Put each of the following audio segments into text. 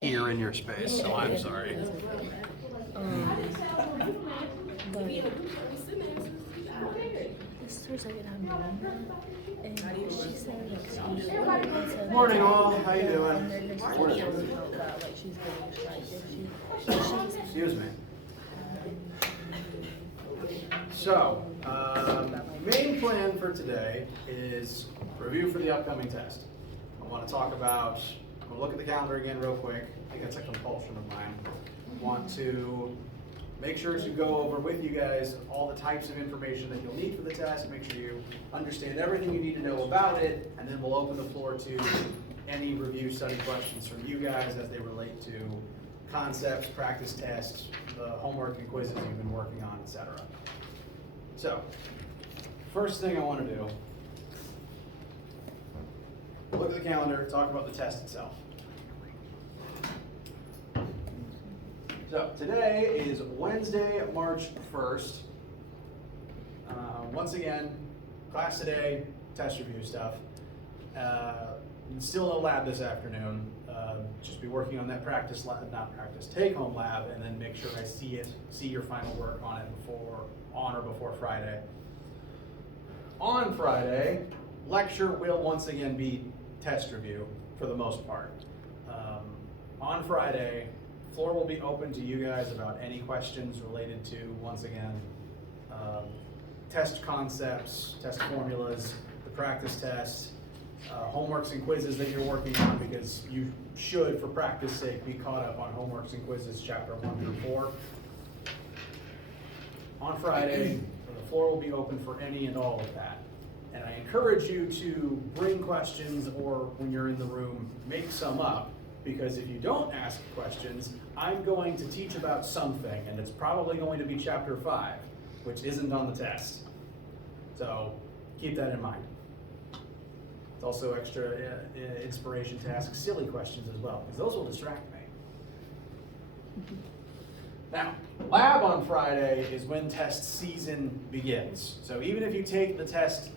here in your space, so I'm sorry. This is her second time doing that, and she said like Morning all, how you doing? Morning. Like she's getting distracted. Excuse me. So, main plan for today is review for the upcoming test. I want to talk about, I'm going to look at the calendar again real quick. I think it's a compulsion of mine. I want to make sure to go over with you guys all the types of information that you'll need for the test, make sure you understand everything you need to know about it, and then we'll open the floor to any review study questions from you guys as they relate to concepts, practice tests, the homework and quizzes you've been working on, etc. So, first thing I want to do, look at the calendar, talk about the test itself. So today is Wednesday, March 1st. Once again, class today, test review stuff. Still no lab this afternoon. Just be working on that practice lab, not practice, take-home lab, and then make sure I see your final work on it on or before Friday. On Friday, lecture will once again be test review for the most part. On Friday, floor will be open to you guys about any questions related to, once again, test concepts, test formulas, the practice test, homeworks and quizzes that you're working on, because you should, for practice sake, be caught up on homeworks and quizzes chapter 1 through 4. On Friday, the floor will be open for any and all of that. And I encourage you to bring questions, or when you're in the room, make some up, because if you don't ask questions, I'm going to teach about something, and it's probably going to be chapter 5, which isn't on the test. So keep that in mind. It's also extra inspiration to ask silly questions as well, because those will distract me. Now, lab on Friday is when test season begins. So even if you take the test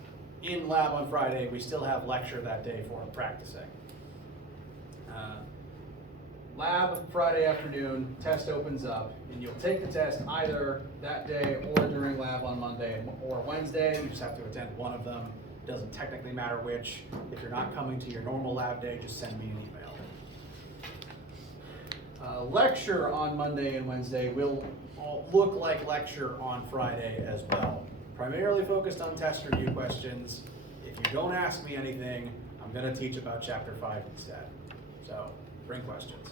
in lab on Friday, we still have lecture that day for practicing. Lab Friday afternoon, test opens up, and you'll take the test either that day or during lab on Monday or Wednesday. You just have to attend one of them. It doesn't technically matter which. If you're not coming to your normal lab day, just send me an email. Lecture on Monday and Wednesday will look like lecture on Friday as well. Primarily focused on test review questions. If you don't ask me anything, I'm going to teach about chapter 5 instead. So bring questions.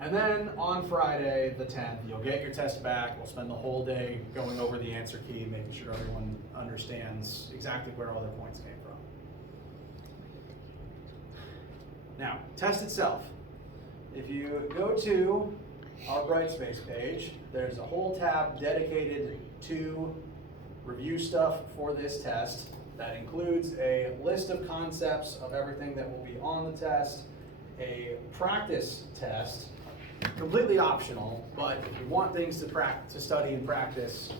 And then on Friday, the 10th, you'll get your test back. We'll spend the whole day going over the answer key, making sure everyone understands exactly where all their points came from. Now, test itself. If you go to our Brightspace page, there's a whole tab dedicated to review stuff for this test. That includes a list of concepts of everything that will be on the test, a practice test, completely optional, but if you want things to study and practice,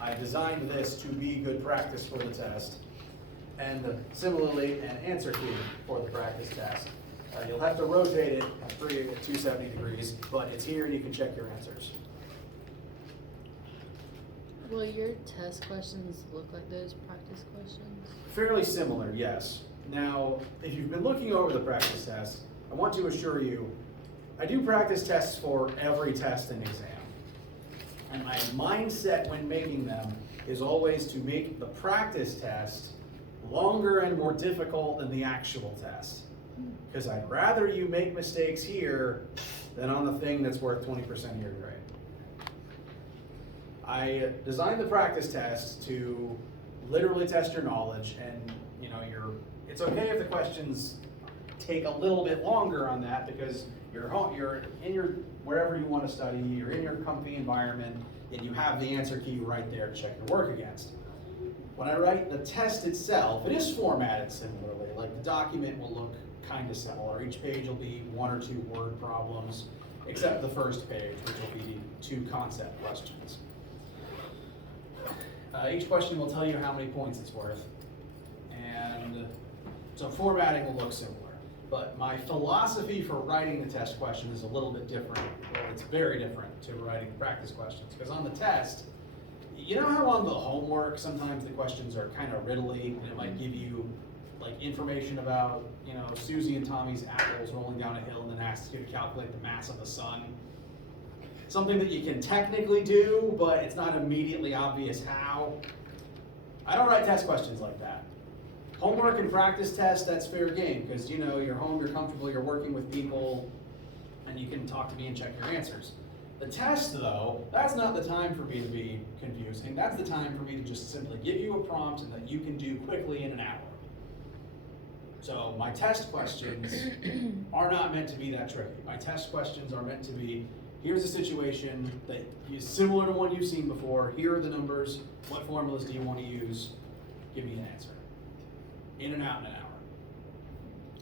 I designed this to be good practice for the test, and similarly an answer key for the practice test. You'll have to rotate it at 270 degrees, but it's here and you can check your answers. Will your test questions look like those practice questions? Fairly similar, yes. Now, if you've been looking over the practice test, I want to assure you, I do practice tests for every test and exam. And my mindset when making them is always to make the practice test longer and more difficult than the actual test. Because I'd rather you make mistakes here than on the thing that's worth 20% of your grade. I designed the practice test to literally test your knowledge, and it's okay if the questions take a little bit longer on that, because you're in your wherever you want to study, you're in your comfy environment, and you have the answer key right there to check your work against. When I write the test itself, it is formatted similarly. Like, the document will look kind of similar. Each page will be 1 or 2 word problems, except the first page, which will be 2 concept questions. Each question will tell you how many points it's worth, and so formatting will look similar. But my philosophy for writing the test question is a little bit different, or it's very different to writing practice questions. Because on the test, you know how on the homework, sometimes the questions are kind of riddly, and it might give you like information about, you know, Susie and Tommy's apples rolling down a hill, and then asks you to calculate the mass of the sun. Something that you can technically do, but it's not immediately obvious how. I don't write test questions like that. Homework and practice tests, that's fair game, because you know, you're home, you're comfortable, you're working with people, and you can talk to me and check your answers. The test, though, that's not the time for me to be confusing. That's the time for me to just simply give you a prompt and that you can do quickly in an hour. So my test questions are not meant to be that tricky. My test questions are meant to be, here's a situation that is similar to one you've seen before. Here are the numbers. What formulas do you want to use? Give me an answer. In and out in an hour.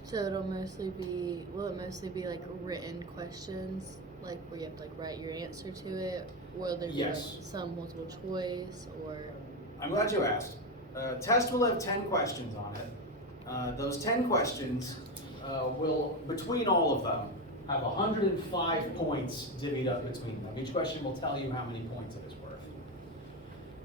So will it mostly be like written questions, like where you have to like write your answer to it? Will there be like some multiple choice, or? I'm glad you asked. Test will have 10 questions on it. Those 10 questions will, between all of them, have 105 points divvied up between them. Each question will tell you how many points it is worth.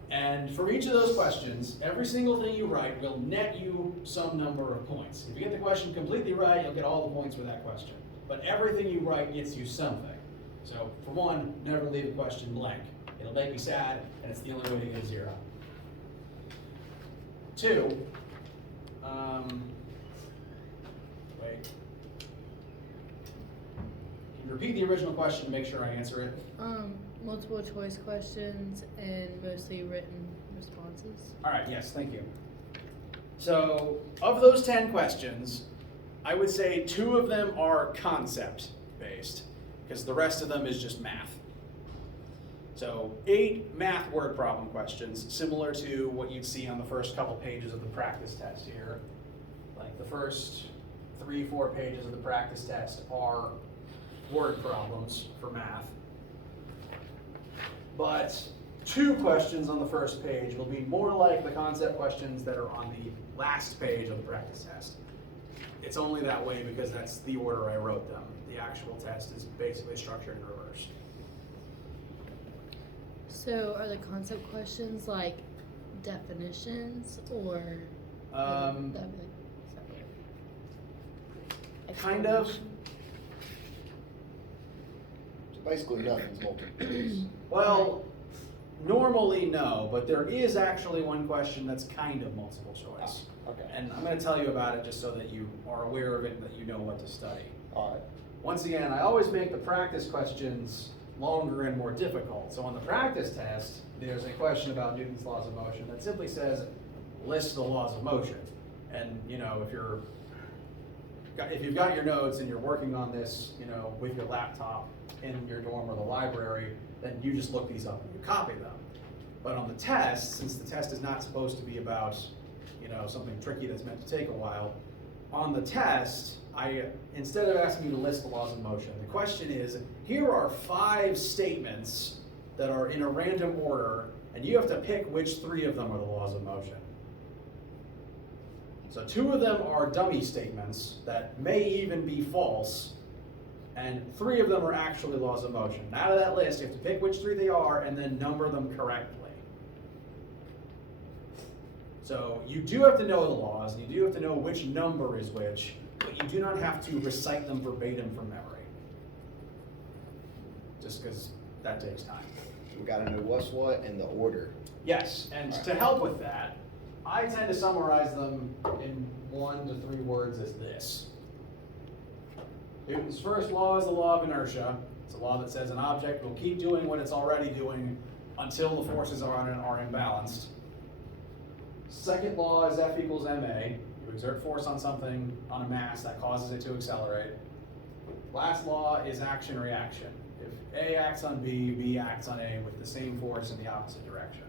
And for each of those questions, every single thing you write will net you some number of points. If you get the question completely right, you'll get all the points for that question. But everything you write gets you something. So for one, never leave a question blank. It'll make me sad, and it's the only way to get a 0. 2, wait. Can you repeat the original question to make sure I answer it? Multiple choice questions and mostly written responses. All right, yes, thank you. So of those 10 questions, I would say 2 of them are concept based, because the rest of them is just math. So 8 math word problem questions, similar to what you'd see on the first couple pages of the practice test here. Like the first 3-4 pages of the practice test are word problems for math. But 2 questions on the first page will be more like the concept questions that are on the last page of the practice test. It's only that way because that's the order I wrote them. The actual test is basically structured in reverse. So are the concept questions like definitions, or kind of. So basically nothing's multiple. Well, normally no, but there is actually one question that's kind of multiple choice. Okay. And I'm going to tell you about it just so that you are aware of it and that you know what to study. All right. Once again, I always make the practice questions longer and more difficult. So on the practice test, there's a question about Newton's laws of motion that simply says, list the laws of motion. And you know, if you've got your notes and you're working on this, you know, with your laptop in your dorm or the library, then you just look these up and you copy them. But on the test, since the test is not supposed to be about, you know, something tricky that's meant to take a while, on the test, instead of asking you to list the laws of motion, the question is, here are 5 statements that are in a random order, and you have to pick which 3 of them are the laws of motion. So 2 of them are dummy statements that may even be false, and 3 of them are actually laws of motion. And out of that list, you have to pick which 3 they are and then number them correctly. So you do have to know the laws, and you do have to know which number is which, but you do not have to recite them verbatim from memory. Just because that takes time. We got to know what's what and the order. Yes, and to help with that, I tend to summarize them in 1 to 3 words as this. Newton's first law is the law of inertia. It's a law that says an object will keep doing what it's already doing until the forces are imbalanced. Second law is F equals ma. You exert force on something, on a mass, that causes it to accelerate. Last law is action-reaction. If A acts on B, B acts on A with the same force in the opposite direction.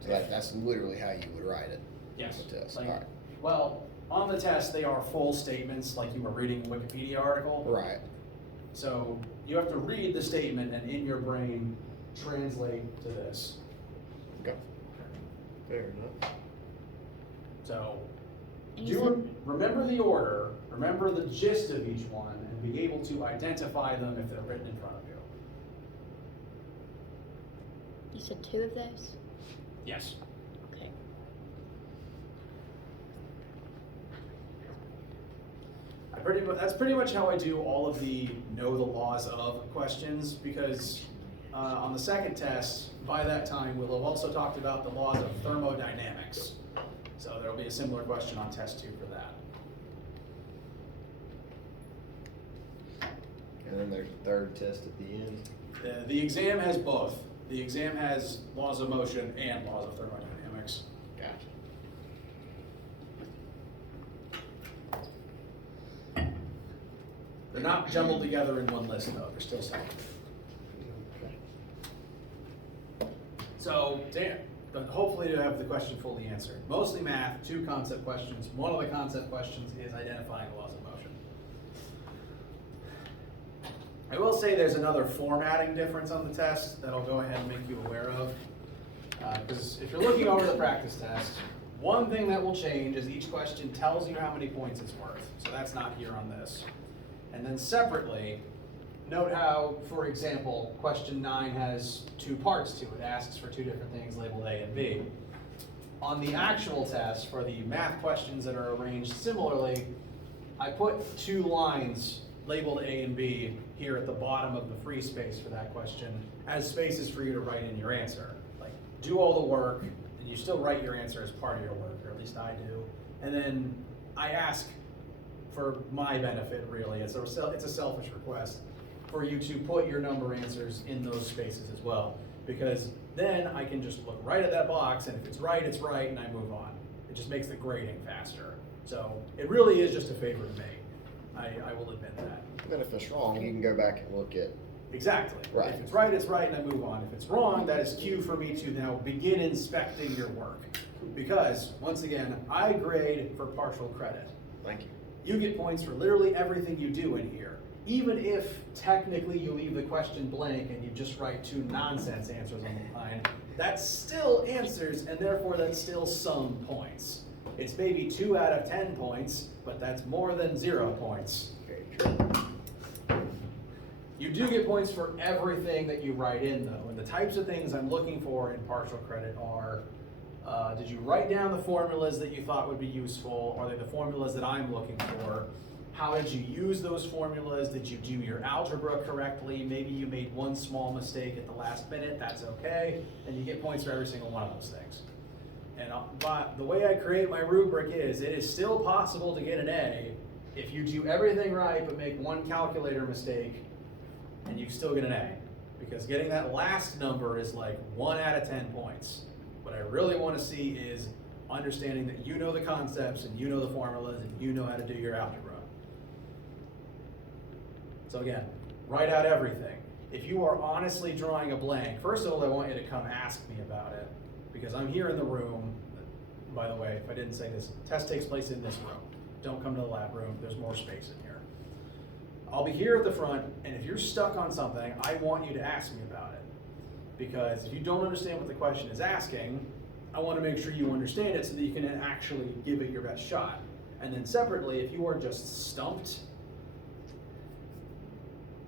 So that's literally how you would write it. Yes. The test. Like, All right. well, on the test, they are full statements, like you were reading a Wikipedia article. Right. So you have to read the statement and in your brain translate to this. Okay. Fair enough. So And you said, remember the order, remember the gist of each one, and be able to identify them if they're written in front of you. you said 2 of those? Yes. Okay. That's pretty much how I do all of the know the laws of questions, because on the second test, by that time, we'll have also talked about the laws of thermodynamics. So there'll be a similar question on test 2 for that. And then there's a third test at the end. The exam has both. The exam has laws of motion and laws of thermodynamics. Gotcha. They're not jumbled together in one list though, they're still separate. So, Dan, but hopefully you have the question fully answered. Mostly math, 2 concept questions. One of the concept questions is identifying the laws of motion. I will say there's another formatting difference on the test that I'll go ahead and make you aware of. Because if you're looking over the practice test, one thing that will change is each question tells you how many points it's worth. So that's not here on this. And then separately, note how, for example, question 9 has 2 parts to it. It asks for 2 different things labeled A and B. On the actual test, for the math questions that are arranged similarly, I put 2 lines labeled A and B here at the bottom of the free space for that question as spaces for you to write in your answer. Like, do all the work, and you still write your answer as part of your work, or at least I do. And then I ask, for my benefit really, it's a selfish request, for you to put your number answers in those spaces as well. Because then I can just look right at that box, and if it's right, and I move on. It just makes the grading faster. So it really is just a favor to me. I will admit that. Then if it's wrong, you can go back and look at. Exactly. Right. If it's right, and I move on. If it's wrong, that is cue for me to now begin inspecting your work. Because, once again, I grade for partial credit. Thank you. You get points for literally everything you do in here. Even if technically you leave the question blank and you just write 2 nonsense answers on the line, that's still answers, and therefore that's still some points. It's maybe 2 out of 10 points, but that's more than 0 points. Very true. You do get points for everything that you write in though, and the types of things I'm looking for in partial credit are, did you write down the formulas that you thought would be useful? Are they the formulas that I'm looking for? How did you use those formulas? Did you do your algebra correctly? Maybe you made one small mistake at the last minute, that's okay, and you get points for every single one of those things. And but the way I create my rubric is, it is still possible to get an A if you do everything right but make one calculator mistake, and you still get an A. Because getting that last number is like 1 out of 10 points. What I really want to see is understanding that you know the concepts and you know the formulas and you know how to do your algebra. So again, write out everything. If you are honestly drawing a blank, first of all, I want you to come ask me about it, because I'm here in the room. By the way, if I didn't say this, the test takes place in this room. Don't come to the lab room, there's more space in here. I'll be here at the front, and if you're stuck on something, I want you to ask me about it. Because if you don't understand what the question is asking, I want to make sure you understand it so that you can actually give it your best shot. And then separately, if you are just stumped,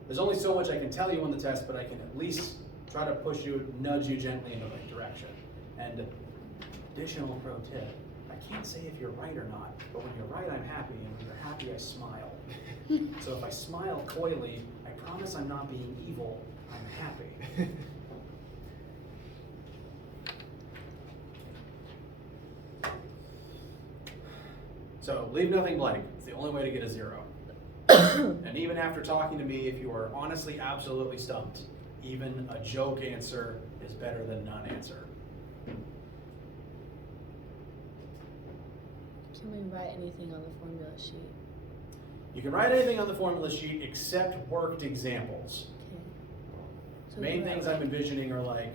there's only so much I can tell you on the test, but I can at least try to push you, nudge you gently in the right direction. And additional pro tip, I can't say if you're right or not, but when you're right, I'm happy, and when you're happy, I smile. So if I smile coyly, I promise I'm not being evil, I'm happy. So leave nothing blank. It's the only way to get a 0. And even after talking to me, if you are honestly absolutely stumped, even a joke answer is better than none answer. Can we write anything on the formula sheet? You can write anything on the formula sheet except worked examples. Okay. So Main we things write- I'm envisioning are like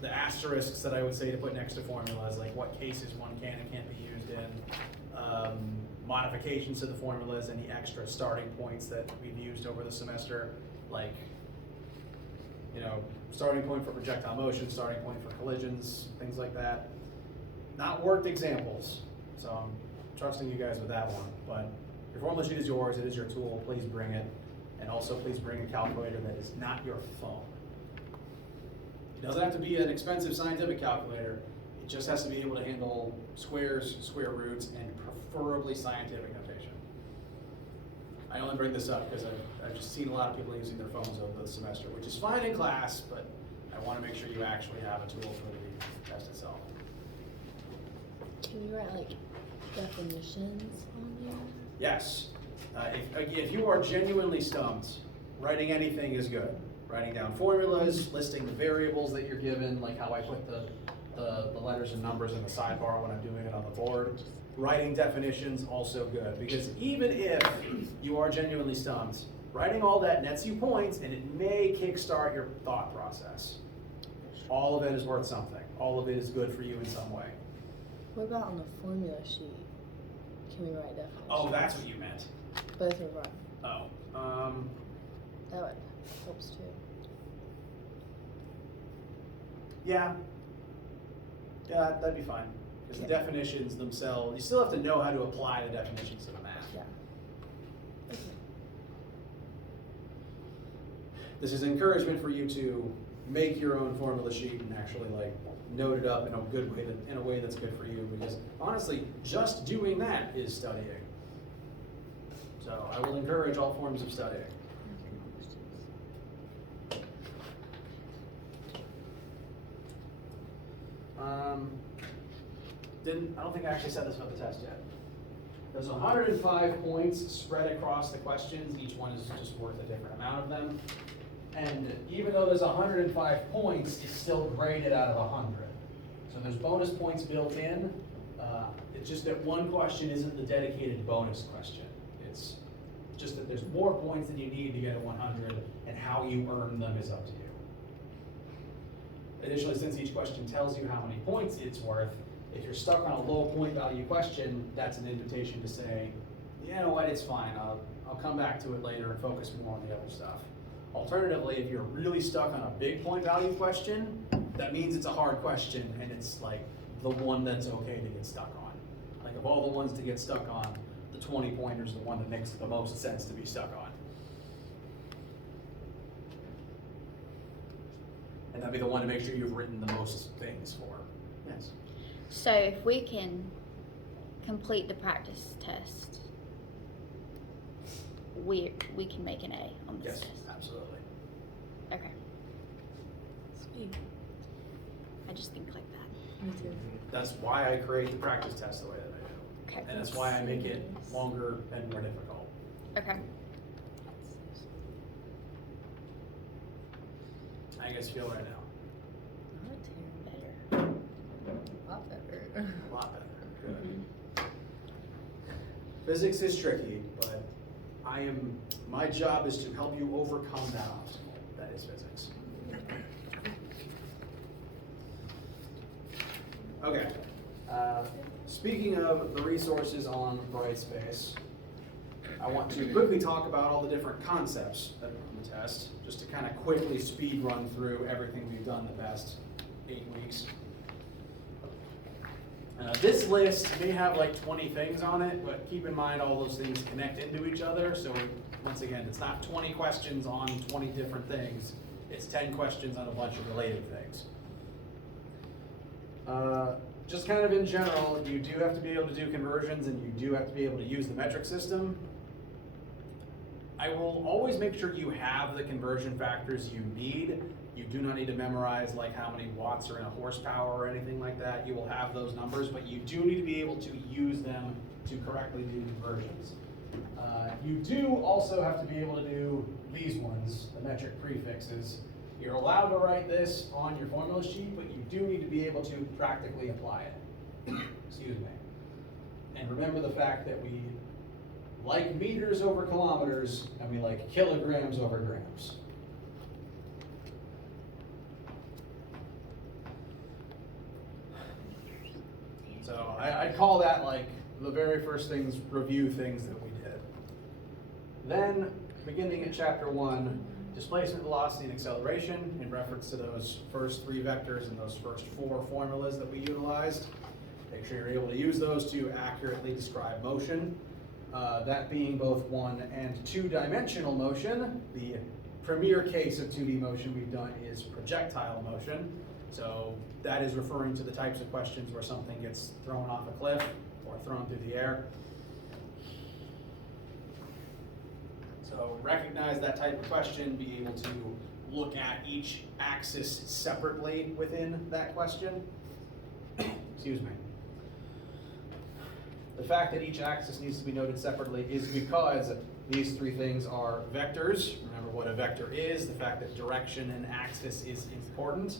the asterisks that I would say to put next to formulas, like what cases one can and can't be used in, modifications to the formulas, any extra starting points that we've used over the semester, like, starting point for projectile motion, starting point for collisions, things like that. Not worked examples. So I'm trusting you guys with that one, but your formula sheet is yours, it is your tool, please bring it. And also please bring a calculator that is not your phone. It doesn't have to be an expensive scientific calculator, it just has to be able to handle squares, square roots, and preferably scientific notation. I only bring this up because I've just seen a lot of people using their phones over the semester, which is fine in class, but I want to make sure you actually have a tool for the test itself. Can you write like definitions on there? Yes. If you are genuinely stumped, writing anything is good. Writing down formulas, listing the variables that you're given, like how I put the letters and numbers in the sidebar when I'm doing it on the board. Writing definitions, also good, because even if you are genuinely stumped, writing all that nets you points and it may kickstart your thought process. All of it is worth something. All of it is good for you in some way. What about on the formula sheet? Can we write definitions? Oh, that's what you meant. Both are wrong. Oh, That would helps too. yeah. Yeah, that'd be fine. Because the definitions themselves, you still have to know how to apply the definitions to the math. Yeah. Okay. This is encouragement for you to make your own formula sheet and actually like note it up in a good way, in a way that's good for you. Because honestly, just doing that is studying. So I will encourage all forms of studying. I don't think I actually said this about the test yet. There's 105 points spread across the questions. Each one is just worth a different amount of them. And even though there's 105 points, it's still graded out of 100. So there's bonus points built in. It's just that one question isn't the dedicated bonus question. It's just that there's more points than you need to get a 100, and how you earn them is up to you. Additionally, since each question tells you how many points it's worth, if you're stuck on a low point value question, that's an invitation to say, you know what, it's fine, I'll come back to it later and focus more on the other stuff. Alternatively, if you're really stuck on a big point value question, that means it's a hard question and it's like the one that's okay to get stuck on. Like of all the ones to get stuck on, the 20 pointer is the one that makes the most sense to be stuck on. And that'd be the one to make sure you've written the most things for. Yes. So if we can complete the practice test, we can make an A on this Yes, test. absolutely. Okay. Sweet. I just think like that. Me too. That's why I create the practice test the way that I do. Okay. And that's why I make it longer and more difficult. Okay. How you guys feel right now? Better. A lot better. A lot better. Good. Physics is tricky, but my job is to help you overcome that obstacle. That is physics. Okay. Speaking of the resources on Brightspace, I want to quickly talk about all the different concepts that are on the test, just to kind of quickly speed run through everything we've done the past 8 weeks. This list may have like 20 things on it, but keep in mind all those things connect into each other. So once again, it's not 20 questions on 20 different things. It's 10 questions on a bunch of related things. Just kind of in general, you do have to be able to do conversions and you do have to be able to use the metric system. I will always make sure you have the conversion factors you need. You do not need to memorize like how many watts are in a horsepower or anything like that. You will have those numbers, but you do need to be able to use them to correctly do conversions. You do also have to be able to do these ones, the metric prefixes. You're allowed to write this on your formula sheet, but you do need to be able to practically apply it. Excuse me. And remember the fact that we like meters over kilometers, and we like kilograms over grams. So I'd call that like the very first review things that we did. Then, beginning at chapter 1, displacement, velocity, and acceleration, in reference to those first 3 vectors and those first 4 formulas that we utilized. Make sure you're able to use those to accurately describe motion. That being both 1 and 2-dimensional motion. The premier case of 2D motion we've done is projectile motion. So that is referring to the types of questions where something gets thrown off a cliff or thrown through the air. So recognize that type of question, be able to look at each axis separately within that question. Excuse me. The fact that each axis needs to be noted separately is because these 3 things are vectors. Remember what a vector is, the fact that direction and axis is important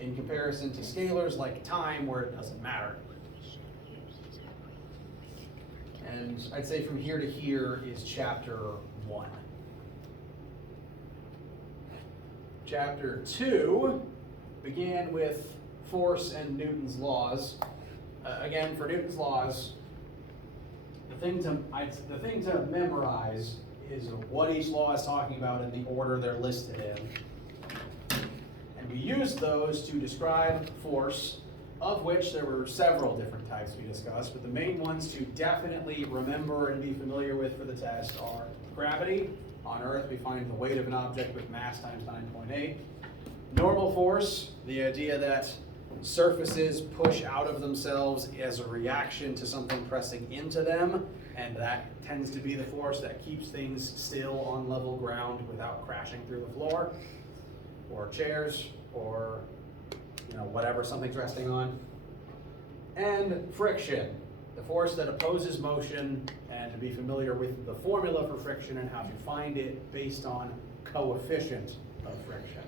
in comparison to scalars like time, where it doesn't matter. And I'd say from here to here is chapter 1. Chapter 2 began with force and Newton's laws. Again, for Newton's laws, the thing to memorize is what each law is talking about in the order they're listed in. And we used those to describe force, of which there were several different types we discussed, but the main ones to definitely remember and be familiar with for the test are gravity. On Earth, we find the weight of an object with mass times 9.8. Normal force, the idea that surfaces push out of themselves as a reaction to something pressing into them, and that tends to be the force that keeps things still on level ground without crashing through the floor, or chairs, or whatever something's resting on. And friction, the force that opposes motion, and to be familiar with the formula for friction and how to find it based on coefficient of friction.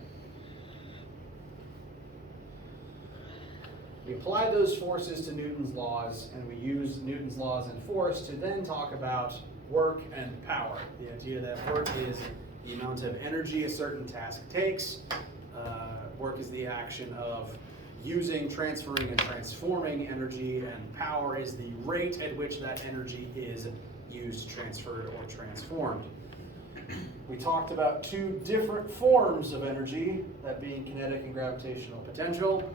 We applied those forces to Newton's laws, and we used Newton's laws and force to then talk about work and power. The idea that work is the amount of energy a certain task takes. Work is the action of using, transferring, and transforming energy, and power is the rate at which that energy is used, transferred, or transformed. We talked about 2 different forms of energy, that being kinetic and gravitational potential.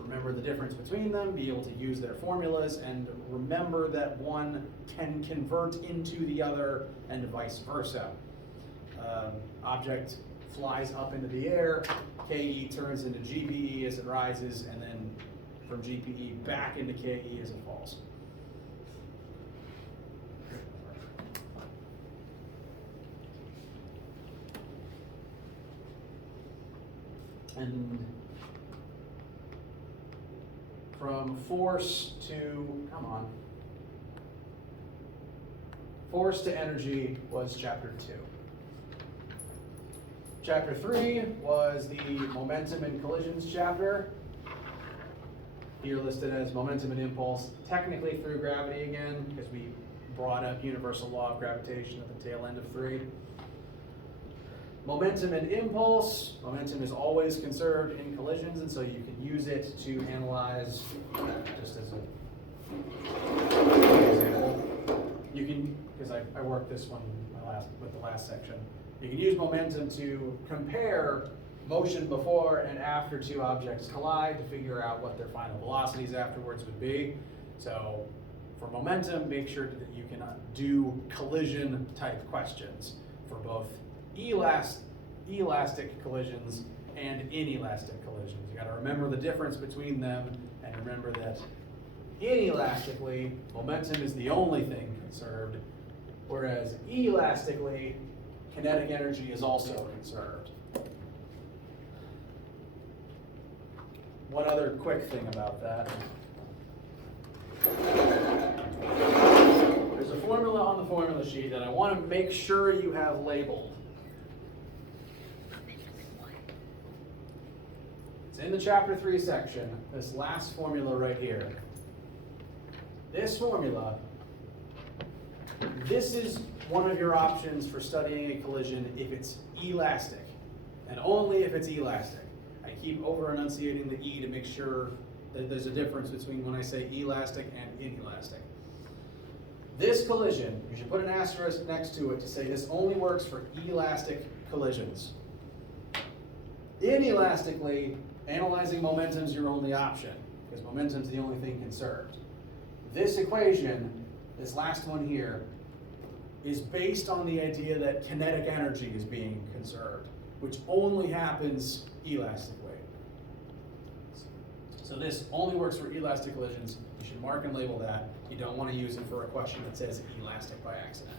Remember the difference between them, be able to use their formulas, and remember that one can convert into the other and vice versa. Object flies up into the air, KE turns into GPE as it rises, and then from GPE back into KE as it falls. And from force to energy was chapter 2. Chapter 3 was the momentum and collisions chapter. Here listed as momentum and impulse, technically through gravity again, because we brought up universal law of gravitation at the tail end of 3. Momentum and impulse. Momentum is always conserved in collisions, and so you can use it to analyze, just as an example. You can, because I worked this one with the last section. You can use momentum to compare motion before and after 2 objects collide to figure out what their final velocities afterwards would be. So for momentum, make sure that you can do collision type questions for both elastic collisions and inelastic collisions. You got to remember the difference between them, and remember that inelastically, momentum is the only thing conserved, whereas elastically, kinetic energy is also conserved. One other quick thing about that. There's a formula on the formula sheet that I want to make sure you have labeled. It's in the chapter 3 section, this last formula right here. This formula, this is one of your options for studying a collision if it's elastic, and only if it's elastic. I keep over-enunciating the E to make sure that there's a difference between when I say elastic and inelastic. This collision, you should put an asterisk next to it to say this only works for elastic collisions. Inelastically, analyzing momentum is your only option, because momentum is the only thing conserved. this equation, this last one here, is based on the idea that kinetic energy is being conserved, which only happens elastically. So this only works for elastic collisions. You should mark and label that. You don't want to use it for a question that says elastic by accident.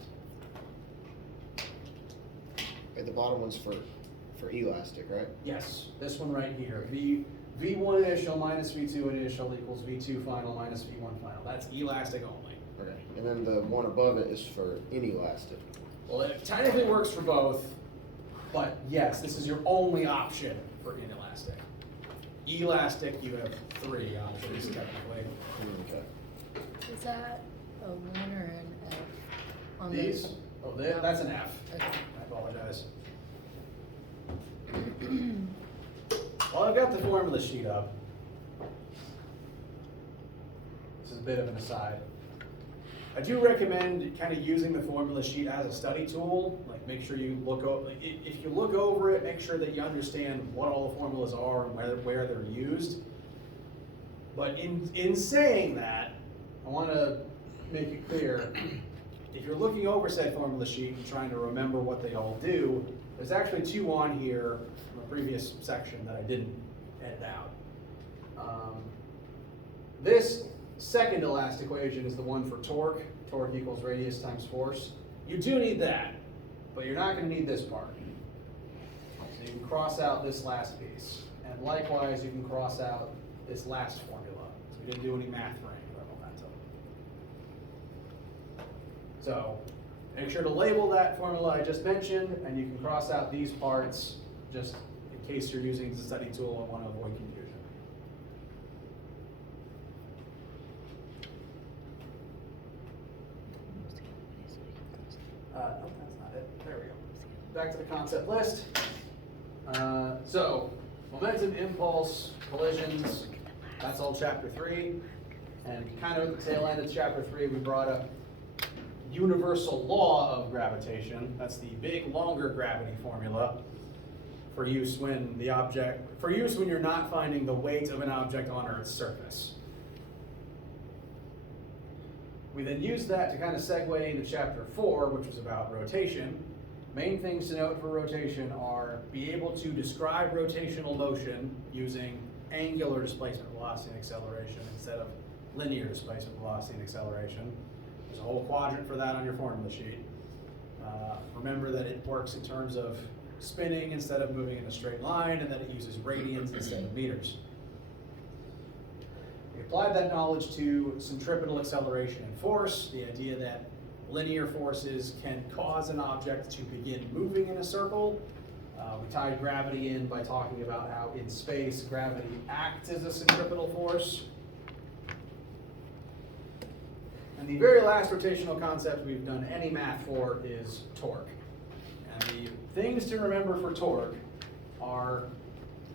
Okay, the bottom one's for elastic, right? Yes, this one right here. V1 initial minus V2 initial equals V2 final minus V1 final. That's elastic only. Okay. And then the one above it is for inelastic. Well, it technically works for both, but yes, this is your only option for inelastic. Elastic, you have 3 options technically. Okay. Is that a 1 or an F? On These? those? Oh, that's an F. Okay. I apologize. Well, I've got the formula sheet up. This is a bit of an aside. I do recommend kind of using the formula sheet as a study tool. Like, make sure you look over. If you look over it, make sure that you understand what all the formulas are and where they're used. But in saying that, I want to make it clear. If you're looking over said formula sheet and trying to remember what they all do, there's actually 2 on here from a previous section that I didn't edit out. This second last equation is the one for torque. Torque equals radius times force. You do need that, but you're not going to need this part. So you can cross out this last piece. And likewise, you can cross out this last formula. So we didn't do any math for angular momentum. So make sure to label that formula I just mentioned, and you can cross out these parts just in case you're using the study tool and want to avoid confusion. No, that's not it. There we go. Back to the concept list. So, momentum, impulse, collisions, that's all chapter 3. And kind of at the tail end of chapter 3, we brought up universal law of gravitation. That's the big, longer gravity formula for use when you're not finding the weight of an object on Earth's surface. We then used that to kind of segue into chapter 4, which was about rotation. Main things to note for rotation are be able to describe rotational motion using angular displacement velocity and acceleration instead of linear displacement velocity and acceleration. There's a whole quadrant for that on your formula sheet. Remember that it works in terms of spinning instead of moving in a straight line, and that it uses radians instead of meters. We applied that knowledge to centripetal acceleration and force, the idea that linear forces can cause an object to begin moving in a circle. We tied gravity in by talking about how in space gravity acts as a centripetal force. And the very last rotational concept we've done any math for is torque. And the things to remember for torque are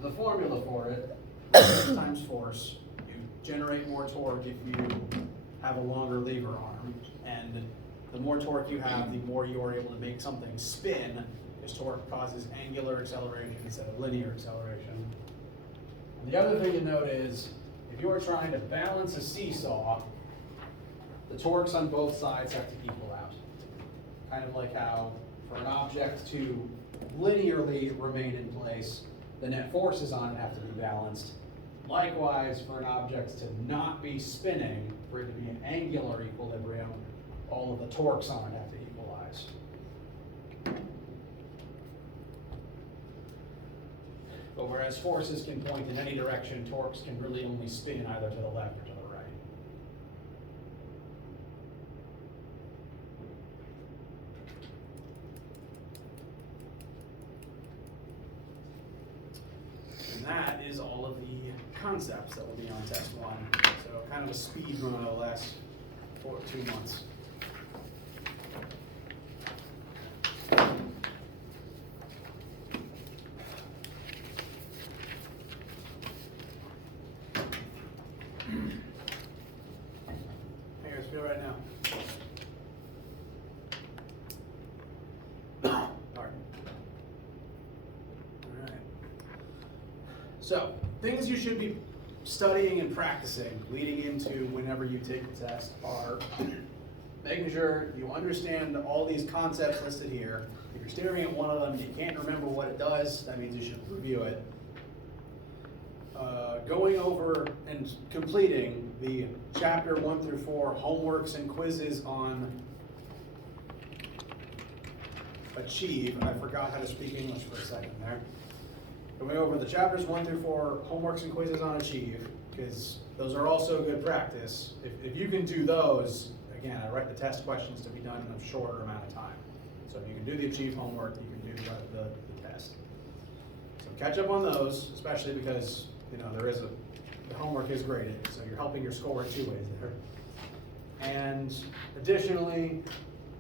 the formula for it, times force. You generate more torque if you have a longer lever arm. And the more torque you have, the more you are able to make something spin, because torque causes angular acceleration instead of linear acceleration. And the other thing to note is, if you are trying to balance a seesaw, the torques on both sides have to equal out. Kind of like how for an object to linearly remain in place, the net forces on it have to be balanced. Likewise, for an object to not be spinning, for it to be an angular equilibrium, all of the torques on it have to equalize. But whereas forces can point in any direction, torques can really only spin either to the left or to the right. And that is all of the concepts that will be on test 1. So kind of a speed run of the last 2 months. How you guys feel right now? All right. So, things you should be studying and practicing leading into whenever you take the test are making sure you understand all these concepts listed here. If you're staring at one of them and you can't remember what it does, that means you should review it. Going over and completing the chapter 1 through 4 homeworks and quizzes on Achieve. I forgot how to speak English for a second there. Going over the chapters 1 through 4 homeworks and quizzes on Achieve, because those are also good practice. If you can do those, again, I write the test questions to be done in a shorter amount of time. So if you can do the Achieve homework, you can do the test. So catch up on those, especially because the homework is graded, so you're helping your score 2 ways there. And additionally,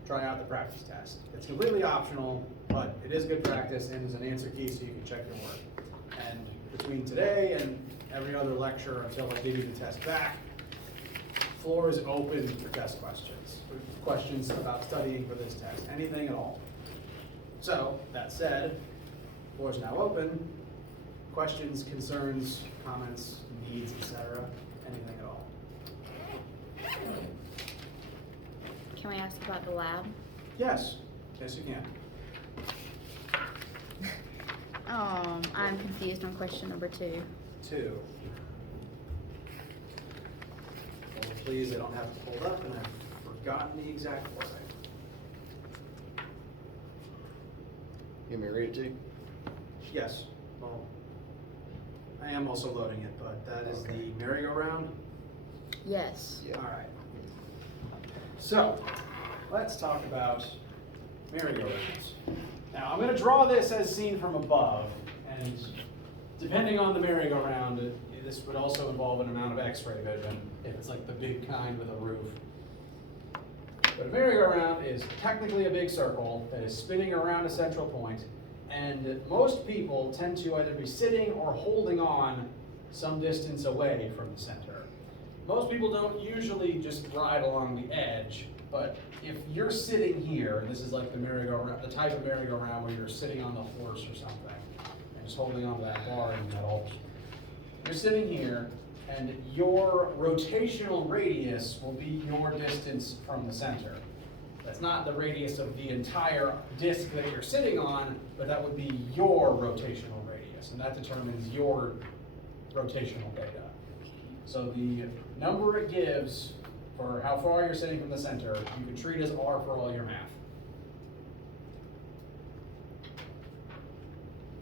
try out the practice test. It's completely optional, but it is good practice and is an answer key so you can check your work. And between today and every other lecture until I give you the test back, floor is open for test questions. Questions about studying for this test, anything at all. So, that said, floor is now open. Questions, concerns, comments, needs, etc. Anything at all. Can we ask about the lab? Yes, yes you can. I'm confused on question number 2. 2. Well, please, I don't have it pulled up and I've forgotten the exact wording. You want me to read it to you? Yes, well, I am also loading it, but that is the merry-go-round. Yes. Yeah. All right. So, let's talk about merry-go-rounds. Now, I'm going to draw this as seen from above, and depending on the merry-go-round, this would also involve an amount of x-ray vision, if it's like the big kind with a roof. But a merry-go-round is technically a big circle that is spinning around a central point, and most people tend to either be sitting or holding on some distance away from the center. Most people don't usually just ride along the edge, but if you're sitting here, and this is like the merry-go-round, the type of merry-go-round where you're sitting on the horse or something, and just holding onto that bar in the middle, you're sitting here, and your rotational radius will be your distance from the center. That's not the radius of the entire disc that you're sitting on, but that would be your rotational radius, and that determines your rotational data. So the number it gives for how far you're sitting from the center, you can treat as R for all your math.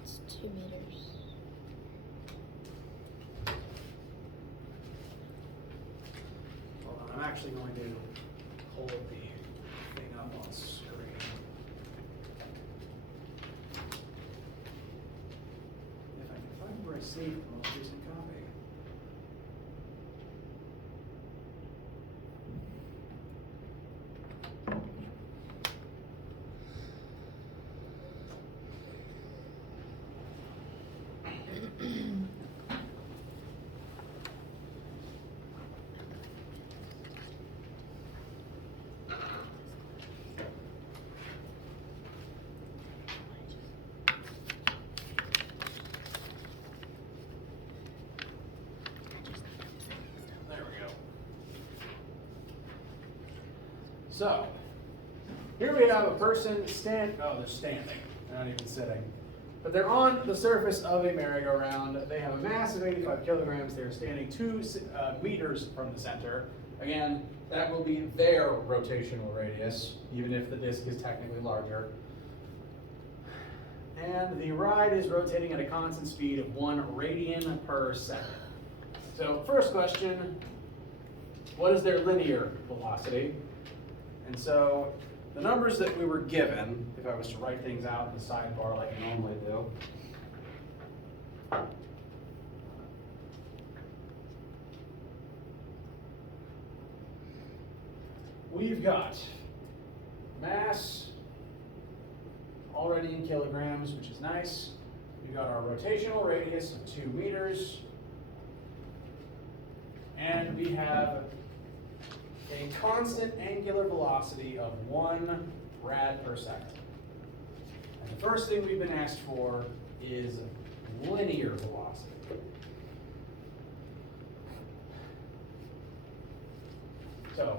It's 2 meters. Hold on, I'm actually going to hold the thing up on screen. If I can find where I saved the most recent copy. There we go. So, here we have a person they're standing. They're not even sitting. But they're on the surface of a merry-go-round. They have a mass of 85 kilograms. They're standing 2 meters from the center. Again, that will be their rotational radius, even if the disc is technically larger. And the ride is rotating at a constant speed of 1 radian per second. So, first question, what is their linear velocity? And so, the numbers that we were given, if I was to write things out in the sidebar like I normally do, we've got mass already in kilograms, which is nice. We've got our rotational radius of 2 meters. And we have a constant angular velocity of 1 rad per second. And the first thing we've been asked for is linear velocity. So,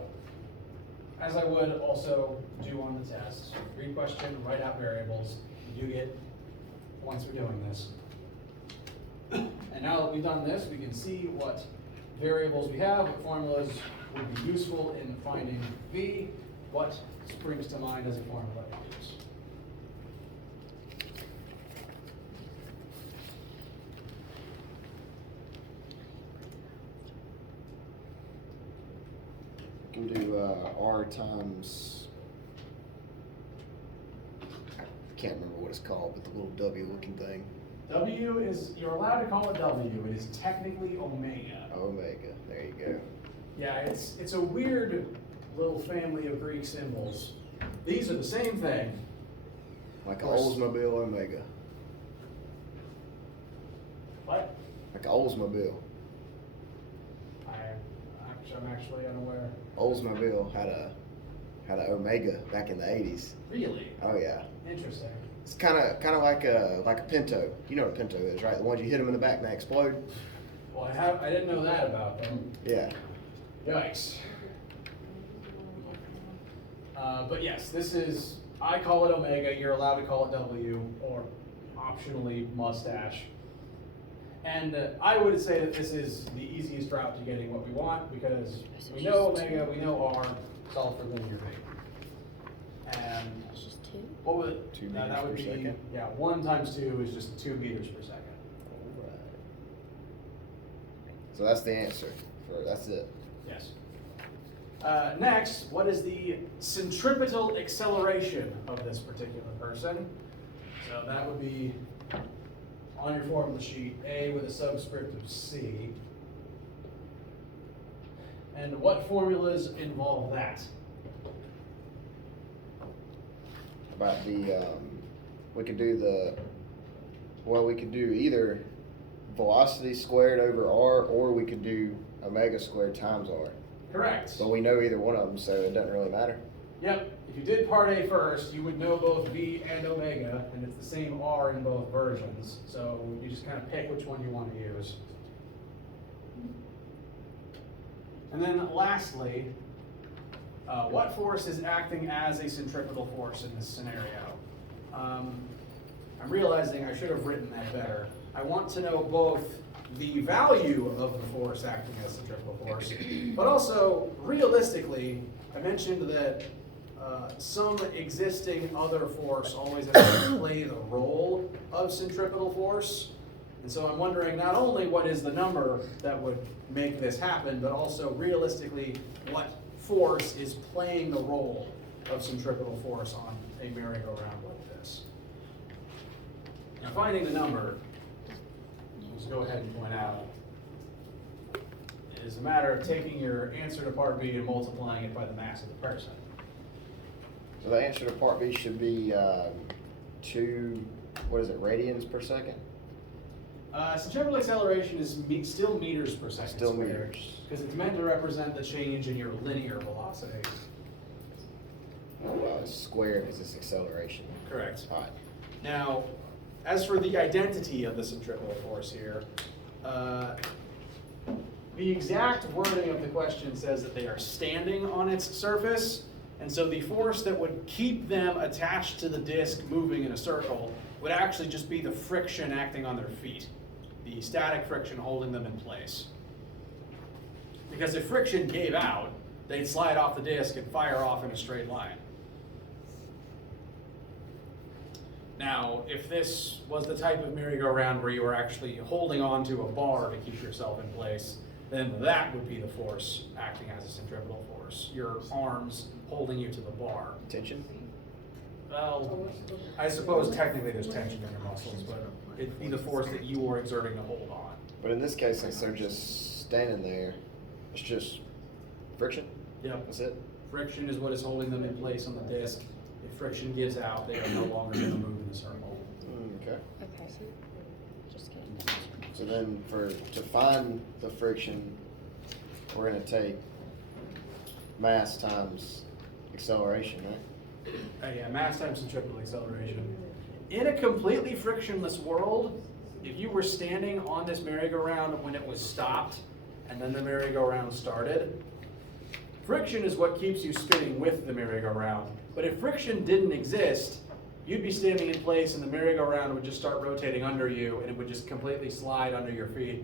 as I would also do on the test, read question, write out variables. You do get points for doing this. And now that we've done this, we can see what variables we have, what formulas would be useful in finding V, what springs to mind as a formula to use. We can do R times, I can't remember what it's called, but the little W looking thing. W is, you're allowed to call it W, it is technically omega. Omega, there you go. Yeah, it's a weird little family of Greek symbols. These are the same thing. Like an Oldsmobile Omega. What? Like an Oldsmobile. I'm actually unaware. Oldsmobile had a Omega back in the 80s. Really? Oh yeah. Interesting. It's kind of like a Pinto. You know what a Pinto is, right? The ones you hit them in the back and they explode. Well, I didn't know that about them. Yeah. Yikes. But yes, this is, I call it omega, you're allowed to call it W, or optionally mustache. And I would say that this is the easiest route to getting what we want, because we know omega, we know R, solve for linear V. And It's just 2. what would it? 2 That meters would per be, second. yeah, 1 times 2 is just 2 meters per second. Alright. So that's the answer. That's it. Yes. Next, what is the centripetal acceleration of this particular person? So that would be on your formula sheet, A with a subscript of C. And what formulas involve that? About we could do we could do either velocity squared over R, or we could do omega squared times R. Correct. But we know either one of them, so it doesn't really matter. Yep. If you did part A first, you would know both V and omega, and it's the same R in both versions. So you just kind of pick which one you want to use. And then lastly, what force is acting as a centripetal force in this scenario? I'm realizing I should have written that better. I want to know both the value of the force acting as centripetal force, but also realistically, I mentioned that some existing other force always has to play the role of centripetal force. And so I'm wondering not only what is the number that would make this happen, but also realistically what force is playing the role of centripetal force on a merry-go-round like this. Now, finding the number, let's go ahead and point out, is a matter of taking your answer to part B and multiplying it by the mass of the person. So the answer to part B should be 2, radians per second? Centripetal acceleration is still meters per second. Still meters. Because it's meant to represent the change in your linear velocity. Oh, well, it's squared because it's acceleration. Correct. All right. Now, as for the identity of the centripetal force here, the exact wording of the question says that they are standing on its surface, and so the force that would keep them attached to the disk moving in a circle would actually just be the friction acting on their feet, the static friction holding them in place. Because if friction gave out, they'd slide off the disk and fire off in a straight line. Now, if this was the type of merry-go-round where you were actually holding on to a bar to keep yourself in place, then that would be the force acting as a centripetal force. Your arms holding you to the bar. Tension? Well, I suppose technically there's tension in your muscles, but it'd be the force that you were exerting to hold on. But in this case, since they're just standing there, it's just friction? Yep. That's it? Friction is what is holding them in place on the disc. If friction gives out, they are no longer going to move in a circle. Okay. Okay. Just kidding. That was- So then to find the friction, we're going to take mass times acceleration, right? Yeah, mass times centripetal acceleration. In a completely frictionless world, if you were standing on this merry-go-round when it was stopped, and then the merry-go-round started, Friction is what keeps you spinning with the merry-go-round. But if friction didn't exist, you'd be standing in place and the merry-go-round would just start rotating under you and it would just completely slide under your feet.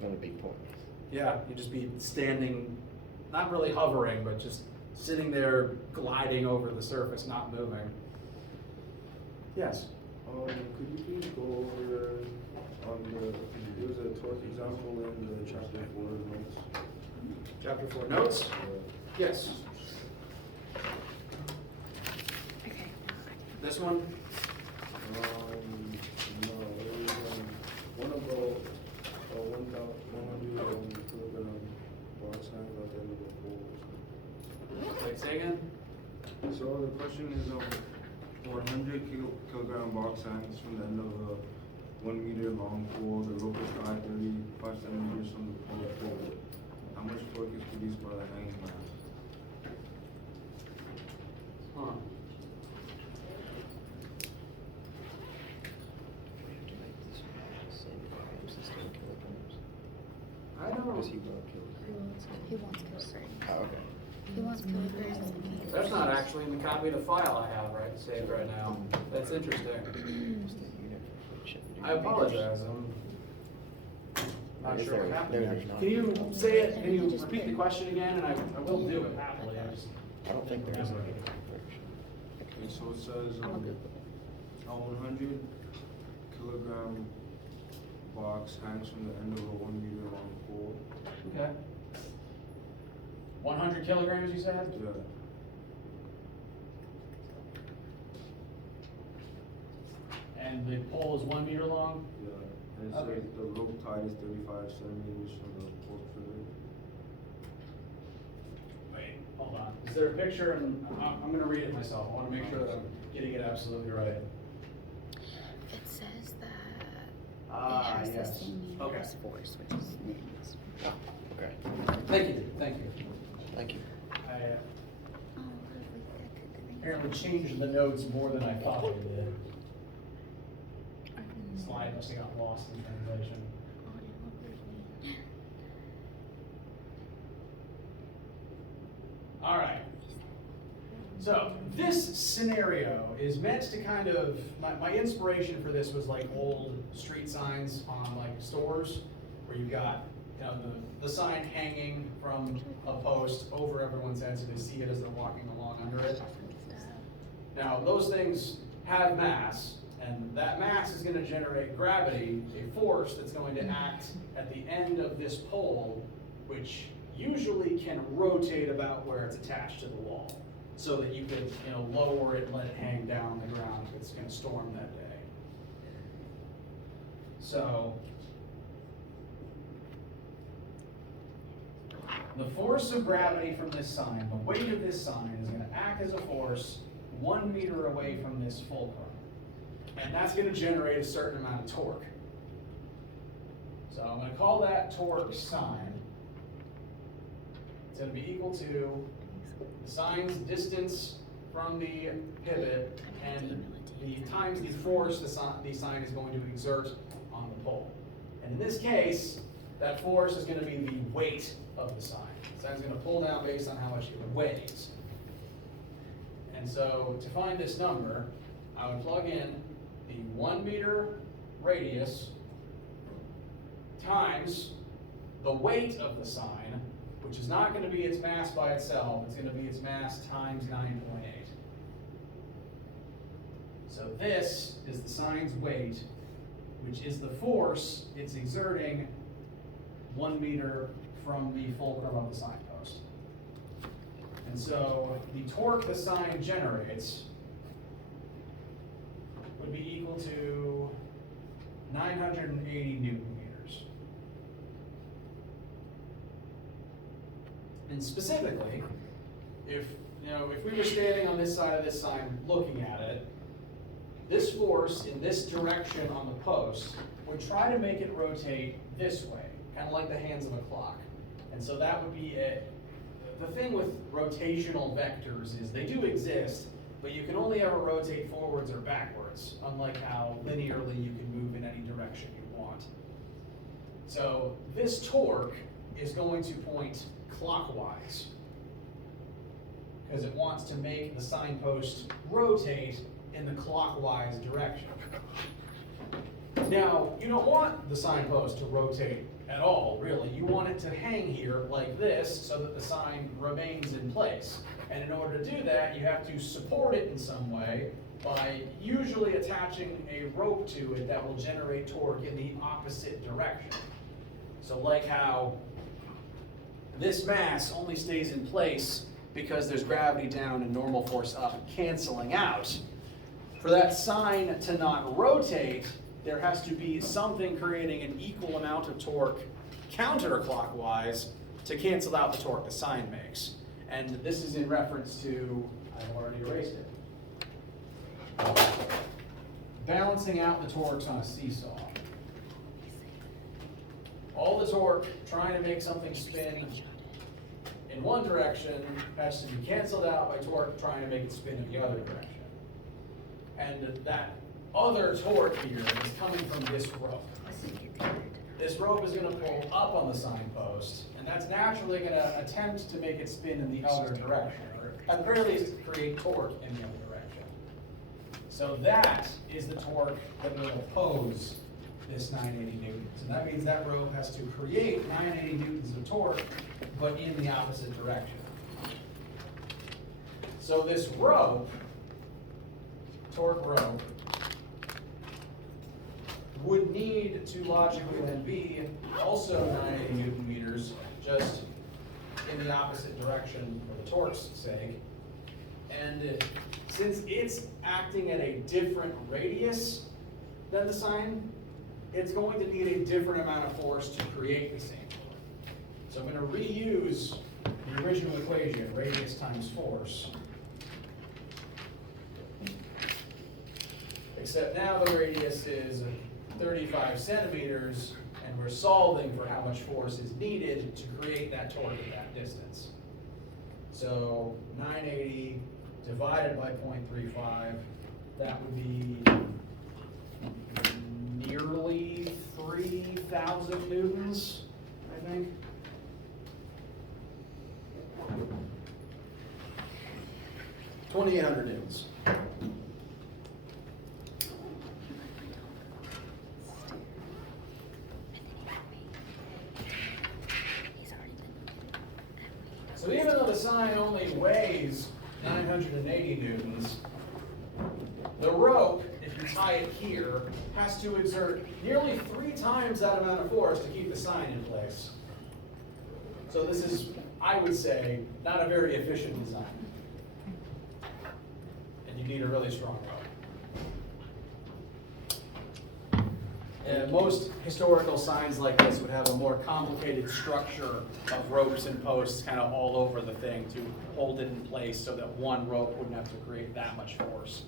That would be pointless. Yeah, you'd just be standing, not really hovering, but just sitting there gliding over the surface, not moving. Yes? Could you please go over on there was a torque example in the chapter 4 notes. Chapter 4 notes? Yes. Okay. This one? No, there was one about 100 kilogram box hands at the end of the pole. Wait, say again? So the question is, for 100 kilogram box hangs from the end of a 1 meter long pole, the rope is tied 35 centimeters from the pole forward. How much torque is produced by the hanging mass? Huh. I Does don't, he want kilograms? He wants kilograms. Oh, okay. He wants kilograms and meters. that's not actually in the copy of the file I have saved right now. That's interesting. What's the unit for friction? I apologize, I'm not Is sure there- what no, happened. there's not. Can you say it, can you repeat the question again, and I will do it happily, I just. I don't think there is a unit for friction. Okay, so it says, I'm good. a 100 kilogram box hangs from the end of a 1 meter long pole. Okay. 100 kilograms, you said? Yeah. And the pole is 1 meter long? Yeah, and it Okay. says the rope tied is 35 centimeters from the post pivot. Wait, hold on. Is there a picture? And I'm gonna read it myself. I wanna make sure that I'm getting it absolutely right. It says that it Ah, has the yes. same Okay. unit as force, which is newtons. Okay, Thank you, thank you. thank you. I Oh, what if we connected the thing? apparently changed the notes more than I thought I did. Slide must have got lost in translation. All right. So this scenario is meant to kind of, my inspiration for this was like old street signs on like stores where you've got, you know, the sign hanging from a post over everyone's head so they see it as they're walking along under it. Now, those things have mass, and that mass is gonna generate gravity, a force that's going to act at the end of this pole, which usually can rotate about where it's attached to the wall, so that you could, you know, lower it and let it hang down on the ground if it's gonna storm that day. So, the force of gravity from this sign, the weight of this sign is gonna act as a force 1 meter away from this fulcrum. And that's gonna generate a certain amount of torque. So I'm gonna call that torque sign. It's gonna be equal to the sign's distance from the pivot and the times the force the sign is going to exert on the pole. And in this case, that force is gonna be the weight of the sign. The sign's gonna pull down based on how much it weighs. And so to find this number, I would plug in the 1 meter radius times the weight of the sign, which is not gonna be its mass by itself, it's gonna be its mass times 9.8. So this is the sign's weight, which is the force it's exerting 1 meter from the fulcrum of the signpost. And so the torque the sign generates would be equal to 980 Newton meters. And specifically, if we were standing on this side of this sign looking at it, this force in this direction on the post would try to make it rotate this way, kind of like the hands of a clock. And so that would be it. The thing with rotational vectors is they do exist, but you can only ever rotate forwards or backwards, unlike how linearly you can move in any direction you want. So this torque is going to point clockwise. because it wants to make the signpost rotate in the clockwise direction. Now, you don't want the signpost to rotate at all, really. You want it to hang here like this so that the sign remains in place. And in order to do that, you have to support it in some way by usually attaching a rope to it that will generate torque in the opposite direction. So like how this mass only stays in place because there's gravity down and normal force up canceling out. For that sign to not rotate, there has to be something creating an equal amount of torque counterclockwise to cancel out the torque the sign makes. And this is in reference to, I've already erased it. Balancing out the torques on a seesaw. All the torque trying to make something spin in one direction has to be canceled out by torque trying to make it spin in the other direction. And that other torque here is coming from this rope. This rope is going to pull up on the signpost, and that's naturally going to attempt to make it spin in the other direction, or at the very least create torque in the other direction. So that is the torque that will oppose this 980 newtons. And that means that rope has to create 980 newtons of torque, but in the opposite direction. So this rope, torque rope, would need to logically then be also 980 newton meters, just in the opposite direction for the torque's sake. And since it's acting at a different radius than the sign, it's going to need a different amount of force to create the same torque. So I'm going to reuse the original equation, radius times force. Except now the radius is 35 centimeters, and we're solving for how much force is needed to create that torque at that distance. So 980 divided by 0.35, that would be nearly 3,000 newtons, I think. $2,800 newtons. So even though the sign only weighs 980 newtons, the rope, if you tie it here, has to exert nearly 3 times that amount of force to keep the sign in place. So this is, I would say, not a very efficient design. And you need a really strong rope. Most historical signs like this would have a more complicated structure of ropes and posts kind of all over the thing to hold it in place so that one rope wouldn't have to create that much force.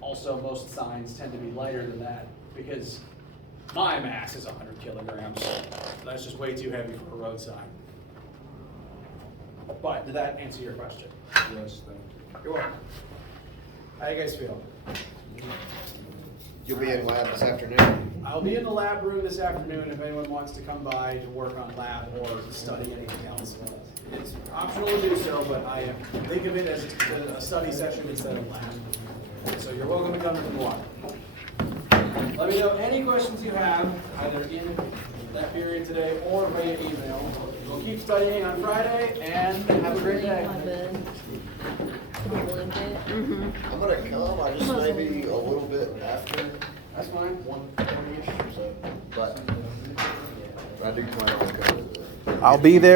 Also, most signs tend to be lighter than that because my mass is 100 kilograms. That's just way too heavy for a road sign. But did that answer your question? Yes, thank you. You're welcome. How do you guys feel? You'll be in lab this afternoon? I'll be in the lab room this afternoon if anyone wants to come by to work on lab or study anything else. It's optional to do so, but I think of it as a study session instead of lab. So you're welcome to come if you want. Let me know any questions you have, either in that period today or via email. We'll keep studying on Friday, and have a great day. I'm gonna come, I just maybe a little bit after That's fine. 1:20-ish or so, but I do plan on coming. I'll be there.